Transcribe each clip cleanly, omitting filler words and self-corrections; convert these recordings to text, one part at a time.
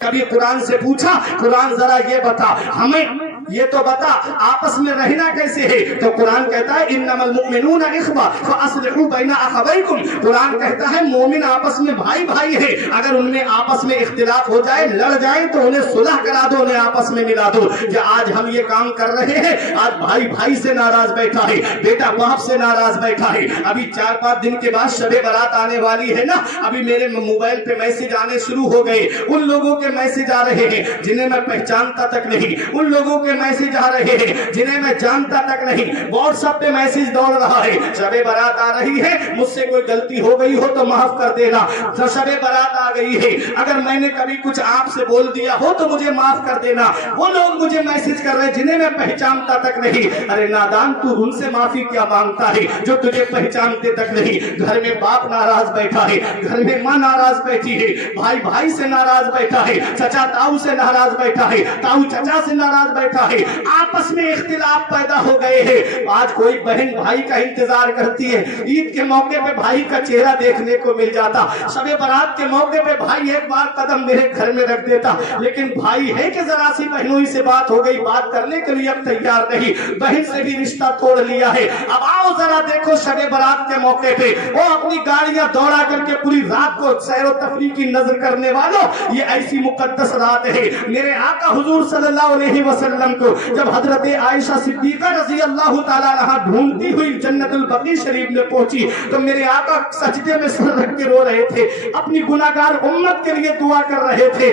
کبھی قرآن سے پوچھا قرآن ذرا یہ بتا ہمیں یہ تو بتا آپس میں رہنا کیسے ہے؟ تو قرآن کہتا ہے انما المؤمنون اخوہ فاصلحوا بین اخویکم. قرآن کہتا ہے مومن آپس میں بھائی بھائی ہے، اگر ان میں آپس میں اختلاف ہو جائے لڑ جائیں تو انہیں صلح کرا دو، انہیں آپس میں ملا دو. کہ آج ہم یہ کام کر رہے ہیں، آج بھائی بھائی سے ناراض بیٹھا ہے، بیٹا باپ سے ناراض بیٹھا ہے. ابھی 4-5 دن کے بعد شب برات آنے والی ہے نا، ابھی میرے موبائل پہ میسج آنے شروع ہو گئے. ان لوگوں کے میسج آ رہے ہیں جنہیں میں پہچانتا تک نہیں، ان لوگوں کے میسج آ رہے ہیں جنہیں میں جانتا تک نہیں. واٹس ایپ پہ میسج دوڑ رہا ہے شب برات آ رہی ہے، مجھ سے کوئی غلطی ہو گئی ہو تو معاف کر دینا. تو شب برات آ گئی ہے، اگر میں نے کبھی کچھ آپ سے بول دیا ہو تو مجھے معاف کر دینا. وہ لوگ مجھے میسج کر رہے ہیں جنہیں میں پہچانتا تک نہیں. ارے نادان تو ان سے معافی کیا مانگتا ہے جو تجھے پہچانتے تک نہیں. گھر میں باپ ناراض بیٹھا ہے، گھر میں ماں ناراض بیٹھی ہے، بھائی بھائی سے ناراض بیٹھا ہے، چچا تاؤ سے ناراض بیٹھا ہے، تاؤ چچا سے ناراض بیٹھا ہے، آپس میں اختلاف پیدا ہو گئے ہیں. آج کوئی بہن بھائی کا انتظار کرتی ہے، عید کے موقع پہ بھائی کا چہرہ دیکھنے کو مل جاتا، شب برات کے موقع پہ بھائی ایک بار قدم میرے گھر میں رکھ دیتا. لیکن بھائی ہے کہ ذرا سی بہنوئی سے بات ہو گئی، بات کرنے کے لیے اب تیار نہیں، بہن سے بھی رشتہ توڑ لیا ہے. اب آؤ ذرا دیکھو شب برات کے موقع پہ وہ اپنی گاڑیاں دوڑا کر کے پوری رات کو سیر و تفریح کی نظر کرنے والوں، یہ ایسی مقدس رات ہے. میرے آقا حضور صلی اللہ علیہ وسلم کو جب حضرت عائشہ صدیقہ رضی اللہ تعالیٰ عنہا ڈھونڈتی ہوئی جنت البقیع شریف میں پہنچی تو میرے آقا سجدے میں سر رکھ کے رو رہے تھے، اپنی گناہگار امت کے لیے دعا کر رہے تھے.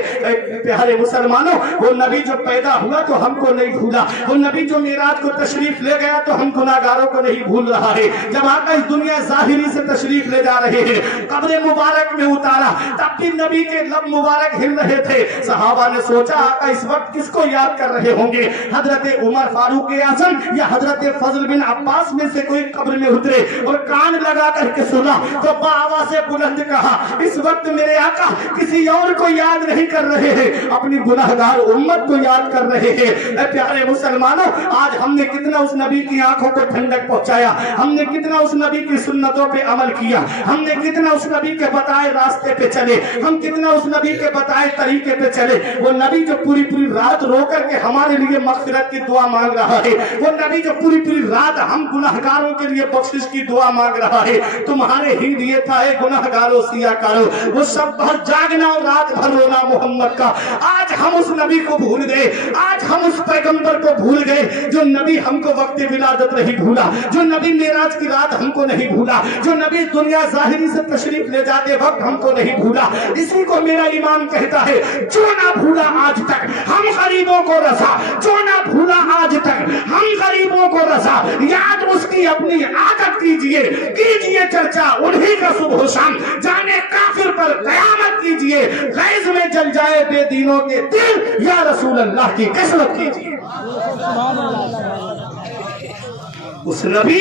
پیارے مسلمانوں، وہ نبی جو پیدا ہوا تو ہم کو نہیں بھولا، وہ نبی جو معراج کو تشریف لے گیا تو ہم گناہگاروں کو نہیں بھول رہا ہے. جب آقا اس دنیا ظاہری سے تشریف لے جا رہے ہیں، قبر مبارک میں اتارا تب بھی نبی کے لب مبارک ہل رہے تھے. صحابہ نے سوچا آقا اس وقت کس کو یاد کر رہے ہوں گے، حضرت عمر فاروق اعظم یا حضرت فضل بن عباس میں سے کوئی قبر میں اترے اور کان لگا کر کے سنا تو آواز سے بلند کہا اس وقت میرے آقا کسی اور کو یاد نہیں کر رہے ہیں، اپنی گناہگار امت کو یاد کر رہے ہیں. اے پیارے مسلمانوں، آج ہم نے کتنا اس نبی کی آنکھوں کو ٹھنڈک پہنچایا، ہم نے کتنا اس نبی کی سنتوں پہ عمل کیا، ہم نے کتنا اس نبی کے بتائے راستے پہ چلے، ہم کتنا اس نبی کے بتائے طریقے پہ چلے. وہ نبی جو پوری رات رو کر کے ہمارے لیے مغفرت کی دعا مانگ رہا ہے، وہ نبی جو پوری رات ہم گناہگاروں کے لیے بخشش کی دعا مانگ رہا ہے. تمہارے ہی لیے تھا ہے گناہگاروں سیاکاروں، وہ سب بھر جاگنا اور رات بھر رونا محمد کا. آج ہم اس نبی کو بھول گئے، آج ہم اس پیغمبر کو بھول گئے جو نبی ہم کو وقت ولادت نہیں بھولا، جو نبی معراج کی رات ہم کو نہیں بھولا، جو نبی دنیا ظاہری سے تشریف لے جاتے وقت ہم کو نہیں بھولا. اسی کو میرا امام کہتا ہے جو نہ بھولا آج تک ہم غریبوں کو رسا، جو نہ بھولا آج تک ہم غریبوں کو رسا. یاد اس کی اپنی عادت کیجئے چرچا انہی کا صبح و شام، جانے کافر پر قیامت کیجئے، غیظ میں جل جائے بے دینوں کے دل، یا رسول اللہ کی کثرت کیجئے. اس نبی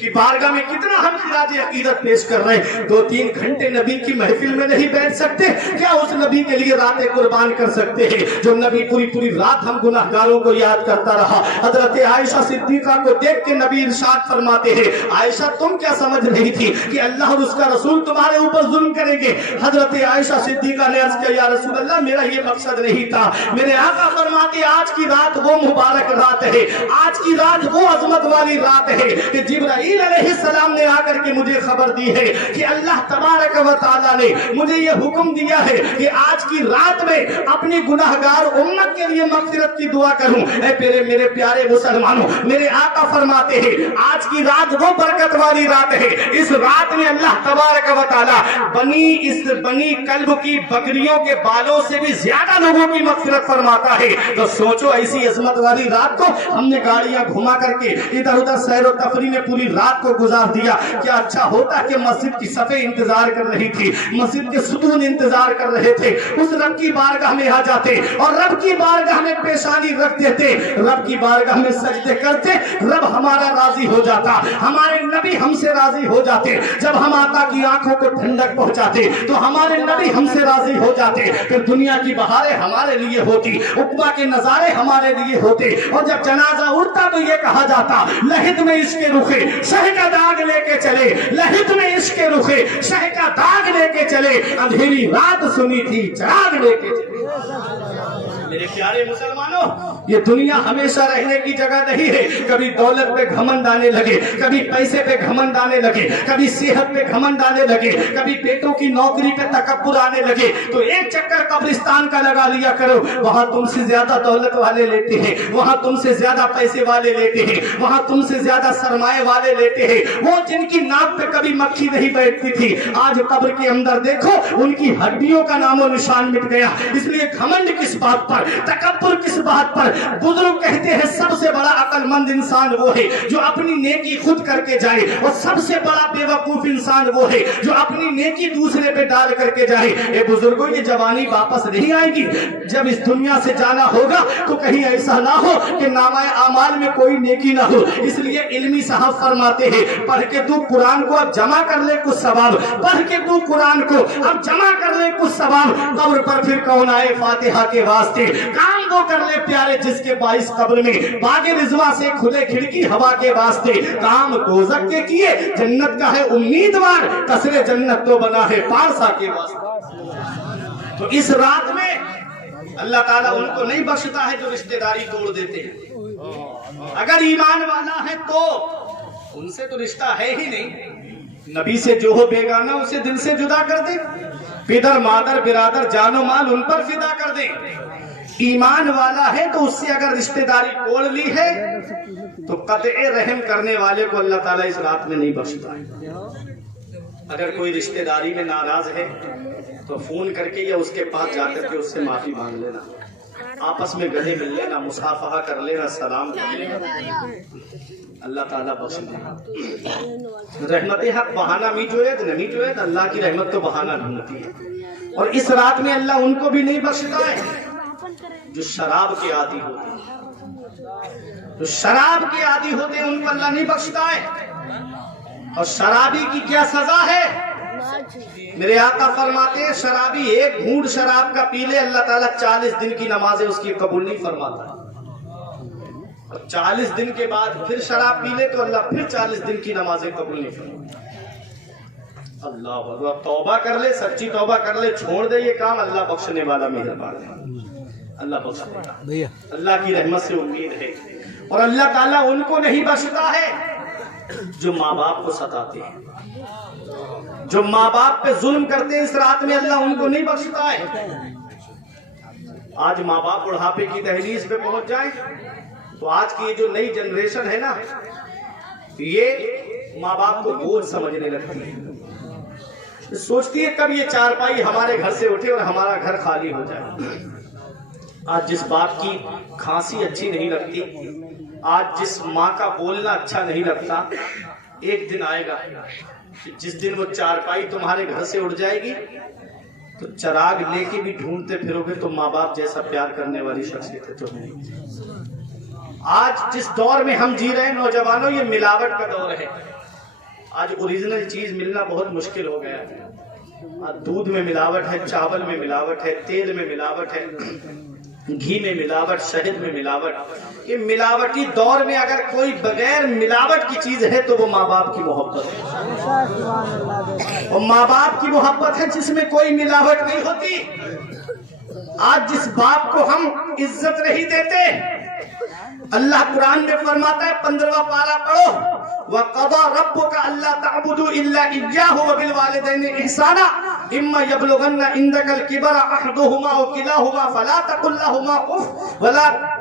کی بارگاہ میں کتنا ہم خراج عقیدت پیش کر رہے ہیں. 2-3 گھنٹے نبی کی محفل میں نہیں بیٹھ سکتے کیا اس نبی کے لیے راتیں قربان کر سکتے ہیں جو نبی پوری رات ہم گناہگاروں کو یاد کرتا رہا. حضرت عائشہ صدیقہ کو دیکھ کے نبی ارشاد فرماتے ہیں عائشہ تم کیا سمجھ رہی تھی کہ اللہ اور اس کا رسول تمہارے اوپر ظلم کریں گے؟ حضرت عائشہ صدیقہ نے عرض کیا یا رسول اللہ میرا یہ مقصد نہیں تھا. میرے آقا فرماتے آج کی رات وہ مبارک رات ہے، آج کی رات وہ عظمت والی رات ہے کہ جبرائیل علیہ السلام نے آ کر کے مجھے خبر دی ہے کہ اللہ تبارک و تعالیٰ نے مجھے یہ حکم دیا ہے کہ آج کی رات میں اپنی گناہگار امت کے لیے مغفرت کی دعا کروں. اے میرے پیارے مسلمانوں، میرے آقا فرماتے ہیں آج کی رات وہ برکت والی رات ہے، اس رات میں اللہ تبارک و تعالیٰ بنی کلب کی بکریوں کے بالوں سے بھی زیادہ لوگوں کی مغفرت فرماتا ہے. تو سوچو ایسی عظمت والی رات کو ہم نے گاڑیاں گھما کر کے ادھر ادھر سیر و تفریح میں پوری رات کو گزار دیا. کیا اچھا ہوتا کہ مسجد کی صفیں انتظار کر رہی تھی، مسجد کے ستون انتظار کر رہے تھے، اس رب کی بارگاہ میں آ جاتے اور رب کی بارگاہ میں پیشانی رکھ دیتے، رب کی بارگاہ میں سجدے کرتے، رب ہمارا راضی ہو جاتا، ہمارے نبی ہم سے راضی ہو جاتے. جب ہم آقا کی آنکھوں کو ٹھنڈک پہنچاتے تو ہمارے نبی ہم سے راضی ہو جاتے. پھر دنیا کی بہاریں ہمارے لیے ہوتی، عقبہ کے نظارے ہمارے لیے ہوتے، اور جب جنازہ اٹھتا تو یہ کہا جاتا لحد میں عشق رخے شہ کا داغ لے کے چلے، لہد میں عشق کے رخے شہ کا داغ لے کے چلے، اندھیری رات سنی تھی چراغ لے کے چلے۔ میرے پیارے مسلمانوں، یہ دنیا ہمیشہ رہنے کی جگہ نہیں ہے۔ کبھی دولت پہ گھمنڈ آنے لگے، کبھی پیسے پہ گھمنڈ آنے لگے، کبھی صحت پہ گھمنڈ آنے لگے، کبھی بیٹوں کی نوکری پہ تکبر آنے لگے، تو ایک چکر قبرستان کا لگا لیا کرو۔ وہاں تم سے زیادہ دولت والے لیتے ہیں، وہاں تم سے زیادہ پیسے والے لیتے ہیں، وہاں تم سے زیادہ سرمایہ والے لیتے ہیں۔ وہ جن کی ناک پہ کبھی مکھی نہیں بیٹھتی تھی، آج قبر کے اندر دیکھو ان کی ہڈیوں کا نام و نشان مٹ گیا۔ اس لیے گھمنڈ کس بات پر، تکبر کس بات پر؟ بزرگ کہتے ہیں سب سے بڑا عقل مند انسان وہ ہے جو اپنی نیکی خود کر کے جائے، اور سب سے بڑا بے وقوف انسان وہ ہے جو اپنی نیکی دوسرے پہ ڈال کر کے جائے۔ اے بزرگوں، یہ جوانی واپس نہیں آئے گی۔ جب اس دنیا سے جانا ہوگا تو کہیں ایسا نہ ہو کہ نامہ اعمال میں کوئی نیکی نہ ہو۔ اس لیے علمی صاحب فرماتے ہیں پڑھ کے تو قرآن کو اب جمع کر لے کچھ ثواب، پڑھ کے تو قرآن کو اب جمع کر لے کچھ ثواب، قبر پر پھر کون آئے فاتحہ کے واسطے۔ کام وہ کر لے پیارے جس کے باعث قبر میں باغ رضوان سے کھلے کھڑکی ہوا کے واسطے، کام دوزخ کے کیے جنت کا ہے امیدوار، قصر جنت تو بنا ہے پارسا کے واسطے۔ تو اس رات میں اللہ تعالیٰ ان کو نہیں بخشتا ہے جو رشتہ داری توڑ دیتے ہیں۔ اگر ایمان والا ہے تو ان سے تو رشتہ ہے ہی نہیں۔ نبی سے جو ہو بیگانہ اسے دل سے جدا کر دے، پدر مادر برادر جان و مال ان پر فدا کر دے۔ ایمان والا ہے تو اس سے اگر رشتہ داری توڑ لی ہے تو قطع رحم کرنے والے کو اللہ تعالیٰ اس رات میں نہیں بخشتا ہے۔ اگر کوئی رشتہ داری میں ناراض ہے تو فون کر کے یا اس کے پاس جا کر کے اس سے معافی مانگ لینا، آپس میں گلے مل لینا، مصافحہ کر لینا، سلام کر لینا، اللہ تعالیٰ بخش دے۔ رحمت حق بہانہ می جوید نمی جوید، اللہ کی رحمت تو بہانہ ڈھونڈتی ہے۔ اور اس رات میں اللہ ان کو بھی نہیں بخشتا ہے جو شراب کے عادی ہوتے ہیں، جو شراب کے عادی ہوتے ہیں ان کو اللہ نہیں بخشتا ہے۔ اور شرابی کی کیا سزا ہے؟ میرے آقا فرماتے ہیں شرابی ایک گھونٹ شراب کا پی لے اللہ تعالیٰ 40 دن کی نمازیں اس کی قبول نہیں فرماتا، اور 40 دن کے بعد پھر شراب پی لے تو اللہ پھر 40 دن کی نمازیں قبول نہیں فرماتا۔ اللہ اکبر، توبہ کر لے، سچی توبہ کر لے، چھوڑ دے یہ کام، اللہ بخشنے والا مہربان ہے، اللہ بخشنے والا، اللہ کی رحمت سے امید ہے۔ اور اللہ تعالیٰ ان کو نہیں بخشتا ہے جو ماں باپ کو ستاتے ہیں، جو ماں باپ پہ ظلم کرتے ہیں، اس رات میں اللہ ان کو نہیں بخشتا ہے۔ آج ماں باپ بڑھاپے کی دہلیز پہ پہنچ جائیں تو آج کی یہ جو نئی جنریشن ہے نا، یہ ماں باپ کو بوجھ سمجھنے لگتی ہے، سوچتی ہے کب یہ چارپائی ہمارے گھر سے اٹھے اور ہمارا گھر خالی ہو جائے۔ آج جس باپ کی کھانسی اچھی نہیں لگتی، آج جس ماں کا بولنا اچھا نہیں لگتا، ایک دن آئے گا جس دن وہ چارپائی تمہارے گھر سے اٹھ جائے گی تو چراغ لے کے بھی ڈھونڈتے پھرو گے تو ماں باپ جیسا پیار کرنے والی شخصیت ہے جو نہیں۔ آج جس دور میں ہم جی رہے ہیں نوجوانوں، یہ ملاوٹ کا دور ہے۔ آج اوریجنل چیز ملنا بہت مشکل ہو گیا ہے۔ آج دودھ میں ملاوٹ ہے، چاول میں ملاوٹ ہے، تیل میں ملاوٹ ہے، گھی میں ملاوٹ، شہد میں ملاوٹ۔ یہ ملاوٹی دور میں اگر کوئی بغیر ملاوٹ کی چیز ہے تو وہ ماں باپ کی محبت ہے، اور ماں باپ کی محبت ہے جس میں کوئی ملاوٹ نہیں ہوتی۔ آج جس باپ کو ہم عزت نہیں دیتے، اللہ قرآن میں فرماتا ہے 15واں پارہ پڑھو، وَقَضَى رَبُّكَ أَلَّا تَعْبُدُوا إِلَّا إِيَّاهُ وَبِالْوَالِدَيْنِ إِحْسَانًا إِمَّا يَبْلُغَنَّ عِندَكَ الْكِبَرَ أَحَدُهُمَا أَوْ كِلَاهُمَا فَلَا تَقُل لَّهُمَا أُفٍّ وَلَا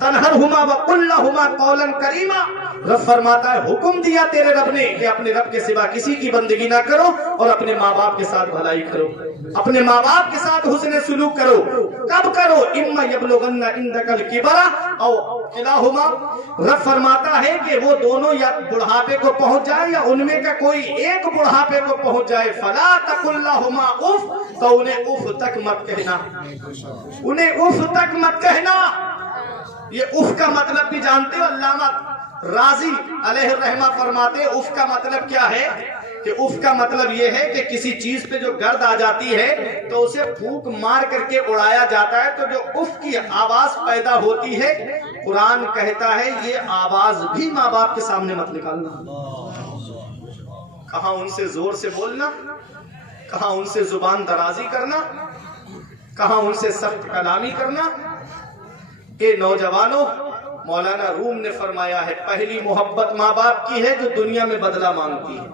تنہرہما وقل لہما قولا کریما۔ رب فرماتا ہے حکم دیا تیرے رب نے کہ اپنے رب کے سوا کسی کی بندگی نہ کرو، اور اپنے ماں باپ کے ساتھ بھلائی کرو، اپنے ماں باپ کے ساتھ حسن سلوک کرو۔ کب کرو؟ اما یبلغن عندک الکبر او کلاہما۔ رب فرماتا ہے کہ وہ دونوں یا بڑھاپے کو پہنچ جائے یا ان میں کا کوئی ایک بڑھاپے کو پہنچ جائے، فلا تقل لہما اف، تو انہیں اف تک مت کہنا، انہیں اف تک مت کہنا۔ یہ اف کا مطلب بھی جانتے ہو؟ علامہ راضی علیہ الرحمہ فرماتے اف کا مطلب کیا ہے؟ کہ اف کا مطلب یہ ہے کہ کسی چیز پہ جو گرد آ جاتی ہے تو اسے پھونک مار کر کے اڑایا جاتا ہے، تو جو اف کی آواز پیدا ہوتی ہے، قرآن کہتا ہے یہ آواز بھی ماں باپ کے سامنے مت نکالنا۔ کہاں ان سے زور سے بولنا، کہاں ان سے زبان درازی کرنا، کہاں ان سے سخت کلامی کرنا۔ اے نوجوانوں، مولانا روم نے فرمایا ہے پہلی محبت ماں باپ کی ہے جو دنیا میں بدلہ مانگتی ہے۔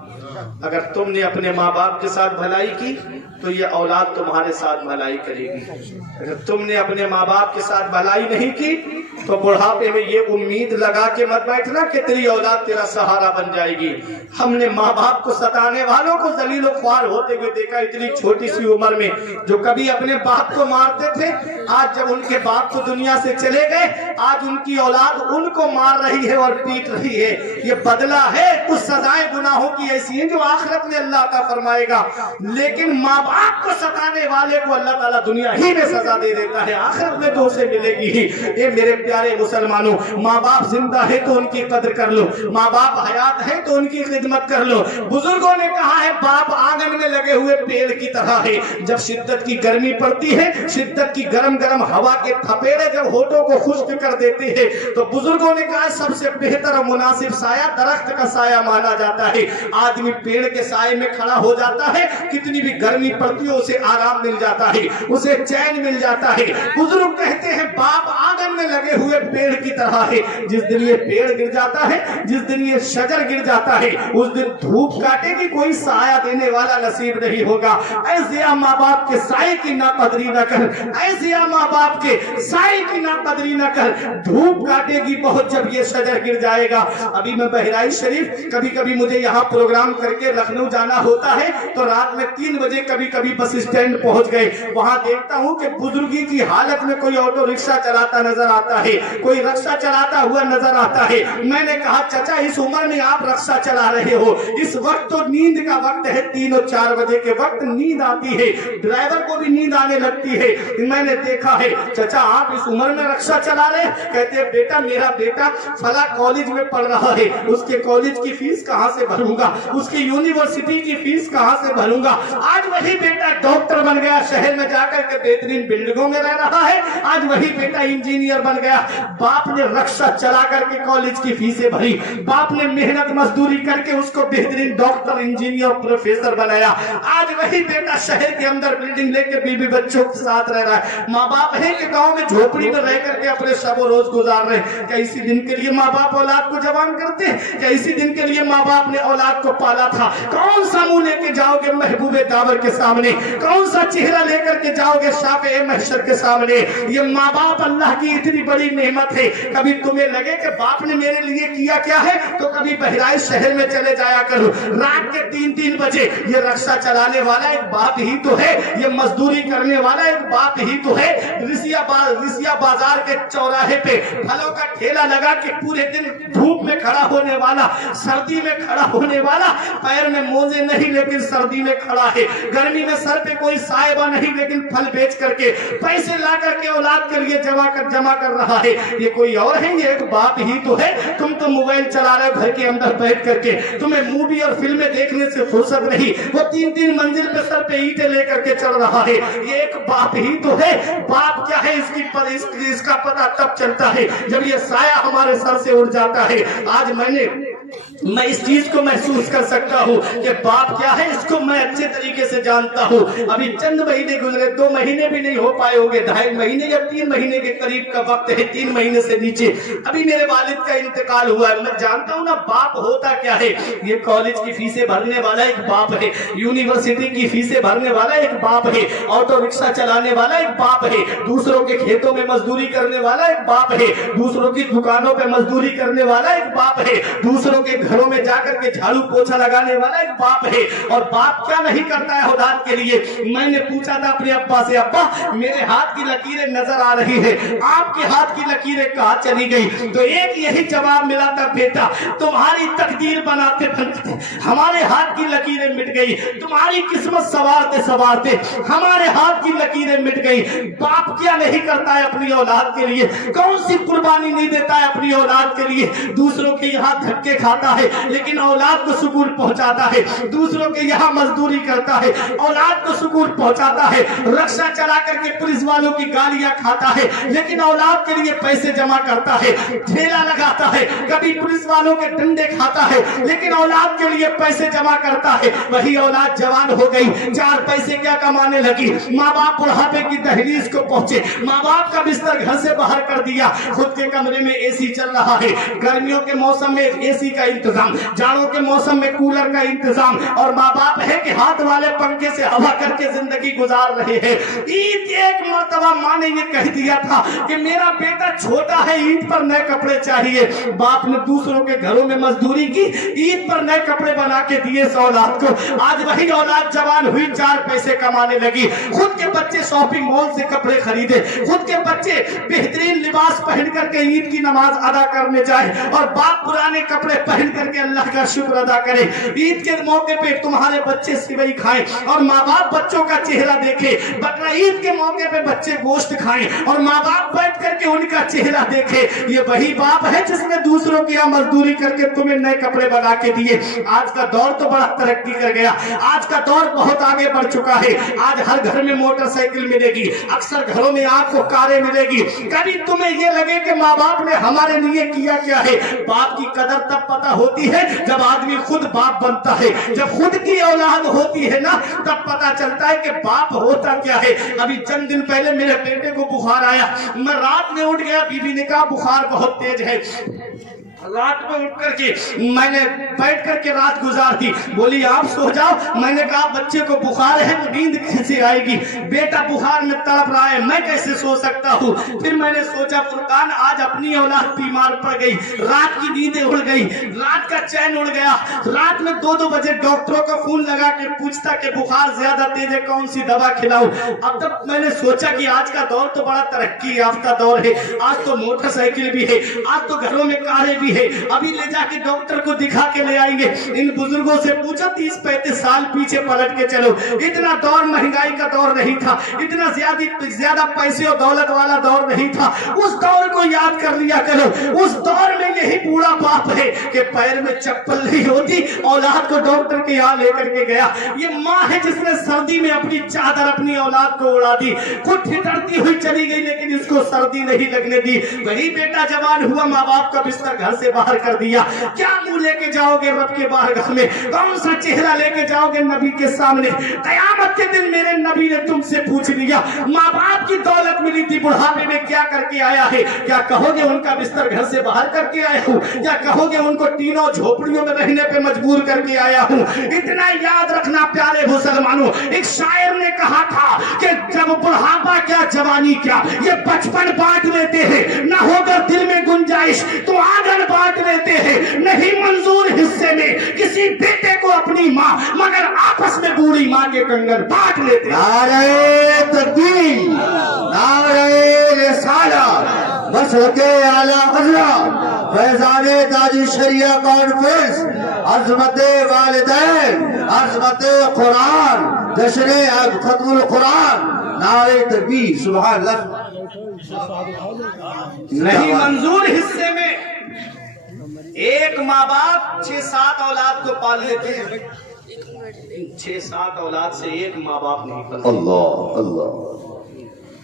اگر تم نے اپنے ماں باپ کے ساتھ بھلائی کی تو یہ اولاد تمہارے ساتھ بھلائی کرے گی۔ اگر تم نے اپنے ماں باپ کے ساتھ بھلائی نہیں کی تو بڑھاپے میں یہ امید لگا کے مت بیٹھنا کہ تیری اولاد تیرا سہارا بن جائے گی۔ ہم نے ماں باپ کو ستانے والوں کو ذلیل و خوار ہوتے ہوئے دیکھا، اتنی چھوٹی سی عمر میں جو کبھی اپنے باپ کو مارتے تھے، آج جب ان کے باپ کو دنیا سے چلے گئے، آج ان کی اولاد ان کو مار رہی ہے اور پیٹ رہی ہے۔ یہ بدلہ ہے، کچھ سزائیں گناہوں کی ایسی ہیں جو آخرت میں اللہ کا فرمائے گا، لیکن ماں باپ کو ستانے والے کو اللہ تعالیٰ دنیا ہی میں سزا دے دیتا ہے، آخرت میں تو اسے ملے گی ہی۔ اے میرے پیارے مسلمانوں، ماں باپ زندہ ہے تو ان کی قدر کر لو، ماں باپ حیات ہے تو ان کی خدمت کر لو۔ بزرگوں نے کہا ہے باپ آنگن میں لگے ہوئے پیڑ کی طرح ہے، جب شدت کی گرمی پڑتی ہے، شدت کی گرم گرم ہوا کے تھپیڑے جب ہونٹوں کو خشک کر دیتے ہیں، تو بزرگوں نے کہا سب سے بہتر اور مناسب سایہ درخت کا سایہ مانا جاتا ہے۔ آدمی پیڑ کے سائے میں کھڑا ہو جاتا ہے، کتنی بھی گرمی پڑتی ہے اسے آرام مل جاتا ہے، اسے چین مل جاتا ہے۔ بزرگ کہتے ہیں باپ آنگن میں لگے ہوئے پیڑ کی طرح ہے، جس دن یہ پیڑ گر جاتا ہے، جس دن یہ شجر گر جاتا ہے، اس دن دھوپ کاٹے گی کوئی سایہ دینے والا نصیب نہیں ہوگا۔ اے ضیا ماں باپ کے سائے کی ناقدری نہ کر، اے ضیا ماں باپ کے سائے کی ناقدری نہ کر، دھوپ کاٹے گی بہت جب یہ شجر گر جائے گا۔ ابھی میں بہرائچ شریف کبھی کبھی مجھے یہاں پروگرام کر کے لکھنؤ جانا ہوتا ہے تو رات میں 3 بجے کبھی کبھی بس اسٹینڈ پہنچ گئے، وہاں دیکھتا ہوں کہ بزرگی کی حالت میں کوئی آٹو رکشہ چلاتا نظر آتا ہے، کوئی رکشہ چلاتا ہوا نظر آتا ہے۔ میں نے کہا چچا اس عمر میں آپ رکشہ چلا رہے ہو، اس وقت تو نیند کا وقت ہے، 3 اور 4 بجے کے وقت نیند آتی ہے، ڈرائیور کو بھی نیند آنے لگتی ہے۔ میں نے دیکھا ہے چچا آپ اس عمر میں رکشہ چلا رہے ہیں؟ کہتے ہیں بیٹا میرا بیٹا فلاں کالج میں پڑھ رہا ہے، اس کے کالج کی فیس کہاں سے بھروں گا، اس کی یونیورسٹی کی فیس کہاں سے بھروں گا۔ آج وہی بیٹا ڈاکٹر بن گیا، شہر میں جا کر کے بہترین بلڈنگوں میں رہ رہا ہے، آج وہی بیٹا انجینئر بن گیا۔ باپ نے رکشہ چلا کر کے کالج کی فیسیں بھری، باپ نے محنت مزدوری کر کے اس کو بہترین ڈاکٹر انجینئر پروفیسر بنایا، آج وہی بیٹا شہر کے اندر بلڈنگ لے کے بیوی بچوں کے ساتھ رہ رہا ہے۔ ماں باپ ہے کہ گاؤں میں جھوپڑی میں رہ کر کے اپنے شب و روز گزار رہے ہیں۔ کیا اسی دن کے لیے ماں باپ اولاد کو جوان کرتے ہیں؟ کیا اسی دن کے لیے ماں باپ نے اولاد کو پالا تھا؟ کون سا منہ لے کے جاؤ گے محبوب داور کے سامنے، کون سا چہرہ لے کر کے جاؤ گے شافع محشر کے سامنے؟ یہ ماں باپ اللہ کی اتنی بڑی نعمت ہے، کبھی تمہیں لگے کہ باپ نے میرے لیے کیا کیا ہے تو کبھی بہرائچ شہر میں چلے جایا کرو، رات کے 3 بجے یہ رکشہ چلانے والا ایک باپ ہی تو ہے، یہ مزدوری کرنے والا ایک باپ ہی تو ہے۔ رسیا بازار کے چوراہے پہ پھلوں کا ٹھیلا لگا کے پورے دن دھوپ میں کھڑا ہونے والا، سردی میں کھڑا ہونے والا، پیر میں موزے نہیں لیکن سردی میں کھڑا ہے، گرمی میں سر پہ کوئی صاحبہ نہیں لیکن پھل بیچ کر کے پیسے لا کر کے اولاد کے لیے جمع کر رہا ہے۔ یہ کوئی اور ہے؟ یہ ایک باپ ہی تو ہے۔ تم تو موبائل چلا رہے ہو گھر کے اندر بیٹھ کر کے، تمہیں مووی اور فلمیں دیکھنے سے فرصت نہیں، وہ 3 منزل پہ سر پہ اینٹیں لے کر کے چڑھ رہا ہے۔ یہ ایک باپ ہی تو ہے۔ باپ کیا ہے اس کا پتہ تب چلتا ہے جب یہ سایہ ہمارے سر سے اڑ جاتا ہے۔ آج میں اس چیز کو محسوس کر سکتا ہوں کہ باپ کیا ہے، اس کو میں اچھے طریقے سے جانتا ہوں۔ ابھی چند مہینے گزرے، 2 مہینے بھی نہیں ہو پائے ہوں گے، 2.5 مہینے یا 3 مہینے کے قریب کا وقت ہے، 3 مہینے سے نیچے ابھی میرے والد کا انتقال ہوا ہے۔ میں جانتا ہوں نا باپ ہوتا کیا ہے۔ یہ کالج کی فیسیں بھرنے والا ایک باپ ہے، یونیورسٹی کی فیسیں بھرنے والا ایک باپ ہے، آٹو رکشہ چلانے والا ایک باپ ہے، دوسروں کے کھیتوں میں مزدوری کرنے والا ایک باپ ہے، دوسروں کی دکانوں پہ مزدوری کرنے والا ایک باپ ہے، دوسروں کے گھروں میں جا کر کے جھاڑو پوچھا لگانے والا ایک باپ ہے۔ اور باپ کیا نہیں کرتا ہے اولاد کے لیے؟ میں نے پوچھا تھا اپنے ابا سے، ابا میرے ہاتھ کی لکیریں نظر آ رہی ہے، آپ کے ہاتھ کی لکیریں کہاں چلی گئی؟ تو ایک یہی جواب ملا تھا، بیٹا تمہاری تقدیر بناتے بناتے ہمارے ہاتھ کی لکیریں مٹ گئی، تمہاری قسمت سوارتے سوارتے ہمارے ہاتھ کی لکیریں مٹ گئی۔ باپ کیا نہیں کرتا ہے اپنی اولاد کے لیے؟ کون سی قربانی نہیں دیتا ہے اپنی اولاد کے لیے؟ دوسروں کے یہاں دھکے کھاتا ہے لیکن اولاد کو سکون پہنچاتا ہے, دوسروں کے یہاں مزدوری کرتا ہے, اولاد کو سکون پہنچاتا ہے, رکشہ چلا کر کے پولیس والوں کی گالیاں کھاتا ہے لیکن اولاد کے لیے پیسے جمع کرتا ہے, ٹھیلا لگاتا ہے, کبھی پولیس والوں کے ڈنڈے کھاتا ہے لیکن اولاد کے لیے پیسے جمع کرتا ہے. وہی اولاد جوان ہو گئی, 4 پیسے کیا کمانے لگی, ماں باپ بڑھاپے کی دہلیز کو پہنچے, ماں باپ کا بستر گھر سے باہر کر دیا, خود کے کمرے میں اے سی چل رہا ہے, گرمیوں کے موسم میں اے سی کا انتظام, جاڑوں کے موسم میں کولر کا انتظام, اور ماں باپ ہے کہ ہاتھ والے پنکھے سے ہوا کر کے زندگی گزار رہے ہیں. عید ایک مرتبہ ماں نے یہ کہہ دیا تھا کہ میرا بیٹا چھوٹا ہے, عید پر نئے کپڑے چاہیے. باپ نے دوسروں کے گھروں میں مزدوری کی, عید پر نئے کپڑے بنا کے دیے اس اولاد کو. آج وہی اولاد جوان ہوئی, 4 پیسے کمانے لگی, خود کے بچے شاپنگ مال سے کپڑے خریدے, خود کے بچے بہترین لباس پہن کر کے عید کی نماز ادا کرنے جائے, اور باپ پرانے کپڑے پہن کر کے اللہ کا شکر ادا کرے. عید کے موقع پہ تمہارے بچے سوئی کھائیں اور ماں باپ بچوں کا چہرہ دیکھے, بقرہ عید کے موقع پہ بچے گوشت کھائیں اور ماں باپ بیٹھ کر کے ان کا چہرہ دیکھے. یہ وہی باپ ہے جس نے دوسروں کی مزدوری کر کے تمہیں نئے کپڑے بنا کے دیے. آج کا دور تو بڑا ترقی کر گیا, آج کا دور بہت آگے بڑھ چکا ہے. آج ہر گھر میں موٹر سائیکل ملے گی, اکثر گھروں میں آپ کو کاریں ملے گی. کبھی تمہیں یہ لگے کہ ماں باپ نے ہمارے لیے کیا کیا ہے. باپ کی قدر تب پتہ ہوتی ہے جب آدمی خود باپ بنتا ہے, جب خود کی اولاد ہوتی ہے نا تب پتہ چلتا ہے کہ باپ ہوتا کیا ہے. ابھی چند دن پہلے میرے بیٹے کو بخار آیا, میں رات میں اٹھ گیا, بیوی نے کہا بخار بہت تیز ہے. رات میں اٹھ کر کے میں نے بیٹھ کر کے رات گزار دی. بولی آپ سو جاؤ. میں نے کہا بچے کو بخار ہے تو نیند کیسے آئے گی, بیٹا بخار میں تڑپ رہا ہے, میں کیسے سو سکتا ہوں. پھر میں نے سوچا فرقان آج اپنی اولاد بیمار پڑ گئی, رات کی نیندیں اڑ گئی, رات کا چین اڑ گیا. رات میں 2 بجے ڈاکٹروں کا فون لگا کے پوچھتا کہ بخار زیادہ تیز ہے, کون سی دوا کھلاؤں. اب تک میں نے سوچا کہ آج کا دور تو بڑا ترقی یافتہ دور ہے, آج تو موٹر سائیکل بھی ہے, آج تو گھروں میں کاریں بھی ہے. ابھی لے جا کے ڈاکٹر کو دکھا کے لے آئیں گے. ان بزرگوں سے پوچھا 30-35 سال پیچھے پلٹ کے چلو, اتنا دور مہنگائی کا دور نہیں تھا, اتنا زیادہ پیسے اور دولت والا دور نہیں تھا. اس دور کو یاد کر لیا کرو. اس دور میں یہی بوڑھا باپ ہے کہ پیر میں چپل نہیں ہوتی, اولاد کو ڈاکٹر کے یہاں لے کر کے گیا. یہ ماں ہے جس نے سردی میں اپنی چادر اپنی اولاد کو اڑا دی, خود ٹھٹرتی ہوئی چلی گئی لیکن اس کو سردی نہیں لگنے دی. وہی بیٹا جوان ہوا, ماں باپ کا بستر گھر سے باہر کر دیا. کیا منہ لے کے جاؤ گے رب کے بارگاہ میں, کون سا چہرہ لے کے جاؤ گے نبی کے سامنے. قیامت کے دن میرے نبی نے تم سے پوچھ لیا ماں باپ کی دولت ملی تھی بڑھاپے میں کیا کر کے آیا ہے, کیا کہو گے ان کا بستر گھر سے باہر کر کے آیا ہوں, کیا کہو گے ان کو تینوں جھوپڑیوں میں رہنے پہ مجبور کر کے آیا ہوں. اتنا یاد رکھنا پیارے مسلمانوں, ایک شاعر نے کہا تھا کہ جب بڑھاپا کیا جوانی کیا یہ بچپن بانٹ لیتے ہیں, نہ ہوگا دل میں گنجائش تو آنگن بانٹ لیتے ہیں. نہیں منظور حصے میں کسی بیٹے کو اپنی ماں, مگر آپس میں بوڑھی ماں کے کنگن بانٹ لیتے ہیں. نعرہ تکبیر, نعرہ رسالت, مسلک اعلی حضرت فیضان تاج شریعہ کانفرنس, عظمت والدین, عظمت قرآن, جشن ختم القرآن. نعرہ تکبیر, سبحان اللہ. نہیں منظور حصے میں ایک ماں باپ 6-7 اولاد کو پال لیتے ہیں, 6-7 اولاد سے ایک ماں باپ نہیں پالتے. اللہ اللہ.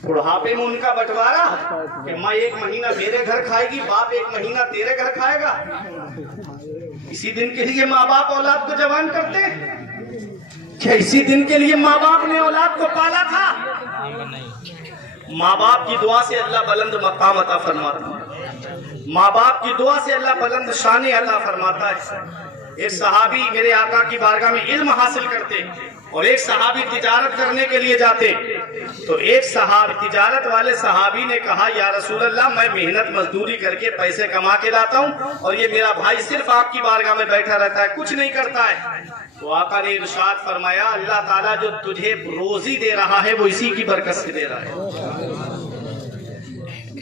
بڑھاپے میں ان کا بٹوارا کہ ماں 1 مہینہ میرے گھر کھائے گی, باپ 1 مہینہ تیرے گھر کھائے گا. اسی دن کے لیے ماں باپ اولاد کو جوان کرتے ہیں کیا اسی دن کے لیے ماں باپ نے اولاد کو پالا تھا؟ ماں باپ کی دعا سے اللہ بلند مقام عطا فرماتا ہے, ماں باپ کی دعا سے اللہ بلند شان عطا فرماتا ہے. ایک صحابی میرے آقا کی بارگاہ میں علم حاصل کرتے اور ایک صحابی تجارت کرنے کے لیے جاتے, تو ایک تجارت والے صحابی نے کہا یا رسول اللہ میں محنت مزدوری کر کے پیسے کما کے لاتا ہوں اور یہ میرا بھائی صرف آپ کی بارگاہ میں بیٹھا رہتا ہے, کچھ نہیں کرتا ہے. تو آقا نے ارشاد فرمایا اللہ تعالیٰ جو تجھے روزی دے رہا ہے وہ اسی کی برکت سے دے رہا ہے.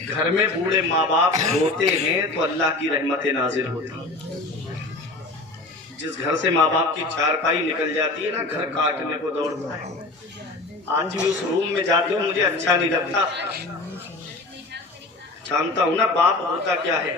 گھر میں بوڑھے ماں باپ ہوتے ہیں تو اللہ کی رحمتیں نازل ہوتی ہیں. جس گھر سے ماں باپ کی چارپائی نکل جاتی ہے نا, گھر کاٹنے کو دوڑتا ہے. آج بھی اس روم میں جاتے ہوں مجھے اچھا نہیں لگتا, جانتا ہوں نا باپ ہوتا کیا ہے.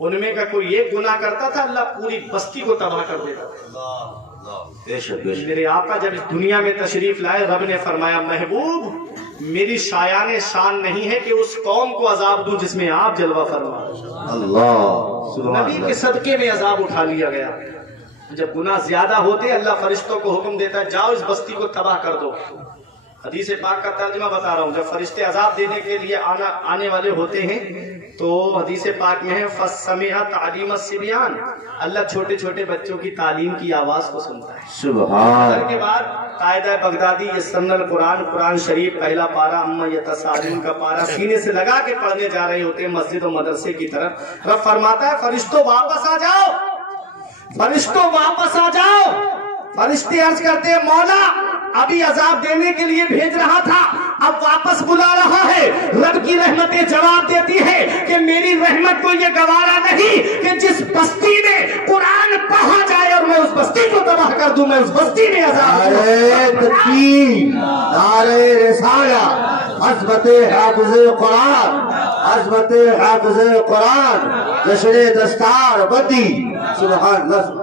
ان میں کا کوئی ایک گناہ کرتا تھا اللہ پوری بستی کو تباہ کر دیتا تھا. بے شک بے شک. میرے آقا جب اس دنیا میں تشریف لائے رب نے فرمایا محبوب میری شایان شان نہیں ہے کہ اس قوم کو عذاب دوں جس میں آپ جلوہ فرما. اللہ سبحان نبی کے اللہ. صدقے میں عذاب اٹھا لیا گیا. جب گناہ زیادہ ہوتے اللہ فرشتوں کو حکم دیتا ہے جاؤ اس بستی کو تباہ کر دو. حدیث پاک کا ترجمہ بتا رہا ہوں. جب فرشتے عذاب دینے کے لیے آنے والے ہوتے ہیں تو حدیث پاک میں ہے فَسَمِعَ تَعْلِيمَ الصِّبْيَانِ اللہ چھوٹے چھوٹے بچوں کی تعلیم کی آواز کو سنتا ہے. سبحان. کے بعد قاعدہ بغدادی یسرن القرآن قرآن شریف پہلا پارہ اما یتساءلون کا پارہ سینے سے لگا کے پڑھنے جا رہے ہوتے ہیں مسجد و مدرسے کی طرف. رب فرماتا ہے فرشتوں واپس آ جاؤ, فرشتوں واپس آ جاؤ. فرشتے عرض کرتے ہیں مولا ابھی عذاب دینے کے لیے بھیج رہا تھا اب واپس بلا رہا ہے. رب کی رحمتیں جواب دیتی ہے کہ میری رحمت کو یہ گوارا نہیں کہ جس بستی میں قرآن پڑھا جائے اور میں اس بستی کو تباہ کر دوں. میں اس بستی میں عذاب دوں. نعرہ تکبیر, نعرہ رسالہ, عظمت حافظ قرآن, عظمت حافظ قرآن, جشن دستار بدی. سبحان اللہ.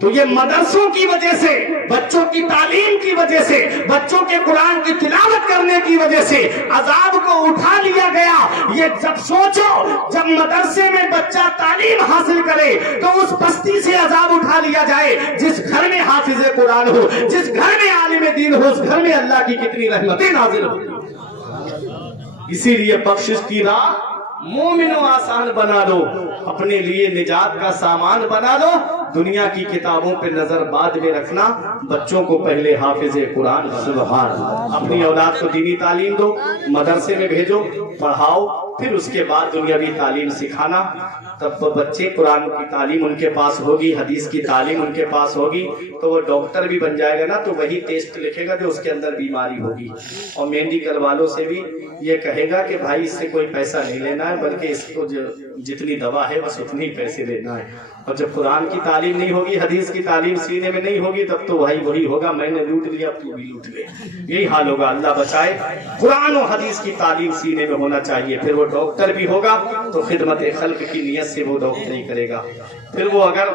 تو یہ مدرسوں کی وجہ سے, بچوں کی تعلیم کی وجہ سے, بچوں کے قرآن کی تلاوت کرنے کی وجہ سے عذاب کو اٹھا لیا گیا. یہ جب سوچو جب مدرسے میں بچہ تعلیم حاصل کرے تو اس بستی سے عذاب اٹھا لیا جائے. جس گھر میں حافظ قرآن ہو, جس گھر میں عالم دین ہو, اس گھر میں اللہ کی کتنی رحمتیں نازل ہو. اسی لیے بخشش کی راہ مومنوں آسان بنا دو, اپنے لیے نجات کا سامان بنا دو. دنیا کی کتابوں پہ نظر بعد میں رکھنا, بچوں کو پہلے حافظ قرآن بنانا. سبحان اللہ. اپنی اولاد کو دینی تعلیم دو, مدرسے میں بھیجو, پڑھاؤ, پھر اس کے بعد دنیاوی تعلیم سکھانا. تب وہ بچے قرآن کی تعلیم ان کے پاس ہوگی, حدیث کی تعلیم ان کے پاس ہوگی, تو وہ ڈاکٹر بھی بن جائے گا نا تو وہی ٹیسٹ لکھے گا جو اس کے اندر بیماری ہوگی. اور میڈیکل والوں سے بھی یہ کہے گا کہ بھائی اس سے کوئی پیسہ نہیں لینا ہے بلکہ اس کو جتنی دوا ہے بس اتنی ہی پیسے لینا ہے. اور جب قرآن کی تعلیم نہیں ہوگی, حدیث کی تعلیم سینے میں نہیں ہوگی, تب تو وہی ہوگا میں نے لوٹ لیا تو بھی لوٹ لے. یہی حال ہوگا. اللہ بچائے. قرآن و حدیث کی تعلیم سینے میں ہونا چاہیے. پھر وہ ڈاکٹر بھی ہوگا تو خدمت خلق کی نیت سے وہ ڈاکٹری کرے گا. پھر وہ اگر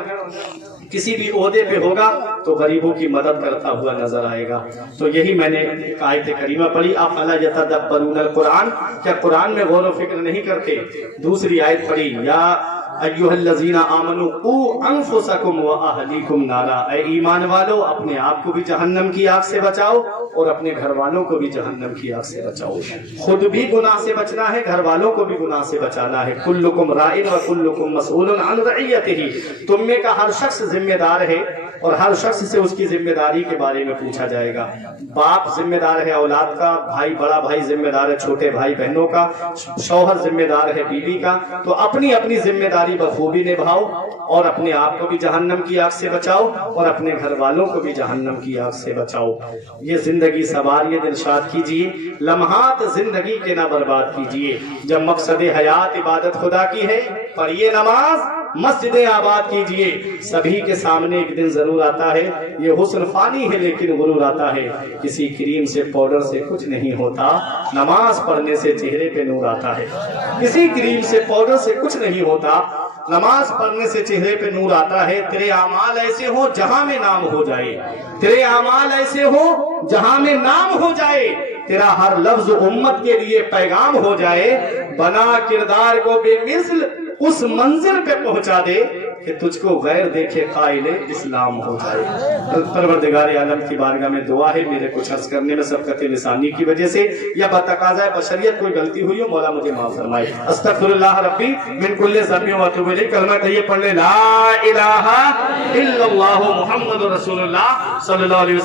کسی بھی عہدے پہ ہوگا تو غریبوں کی مدد کرتا ہوا نظر آئے گا. تو یہی میں نے آیت کریمہ پڑھی افلا یتدبرون القرآن, کیا قرآن میں غور و فکر نہیں کرتے. دوسری آیت پڑھی یا ایھا الذین آمنوا قوا انفسکم واہلیکم نارا, اے ایمان والو اپنے آپ کو بھی جہنم کی آگ سے بچاؤ اور اپنے گھر والوں کو بھی جہنم کی آگ سے بچاؤ. خود بھی گناہ سے بچنا ہے, گھر والوں کو بھی گناہ سے بچانا ہے. کلکم راع وکلکم مسئول عن رعیتہ, تم میں کا ہر شخص ذمہ دار ہے اور ہر شخص سے اس کی ذمہ داری کے بارے میں پوچھا جائے گا. باپ ذمہ دار ہے اولاد کا, بھائی بڑا بھائی ذمہ دار ہے چھوٹے بھائی بہنوں کا, شوہر ذمہ دار ہے بیوی کا. تو اپنی اپنی ذمہ داری بخوبی نبھاؤ اور اپنے آپ کو بھی جہنم کی آگ سے بچاؤ اور اپنے گھر والوں کو بھی جہنم کی آگ سے بچاؤ. یہ زندگی سواریے ارشاد کیجیے, لمحات زندگی کے نہ برباد کیجیے. جب مقصد حیات عبادت خدا کی ہے پڑھیے نماز, مسجدیں آباد کیجئے. سبھی کے سامنے ایک دن ضرور آتا ہے, یہ حسن فانی ہے لیکن غرور آتا ہے. کسی کریم سے پاؤڈر سے کچھ نہیں ہوتا, نماز پڑھنے سے چہرے پہ نور آتا ہے. کسی کریم سے پاؤڈر سے کچھ نہیں ہوتا, نماز پڑھنے سے چہرے پہ نور آتا ہے. تیرے اعمال ایسے ہو جہاں میں نام ہو جائے, تیرے اعمال ایسے ہو جہاں میں نام ہو جائے, تیرا ہر لفظ امت کے لیے پیغام ہو جائے. بنا کردار کو بے مثل اس منزل پہ پہنچا دے کہ تجھ کو غیر دیکھے قائل اسلام ہو جائے. پروردگار عالم کی بارگاہ میں دعا ہے, میرے کچھ عرض کرنے میں سبقت لسانی کی وجہ سے یا بتقاضۂ بشریت کوئی غلطی ہوئی ہو مولا مجھے معاف فرمائے. استغفر اللہ ربی من کل ذنب و اتوب الیہ. کلمہ طیب پڑھ لے لا الہ الا اللہ محمد رسول اللہ صلی اللہ علیہ وسلم.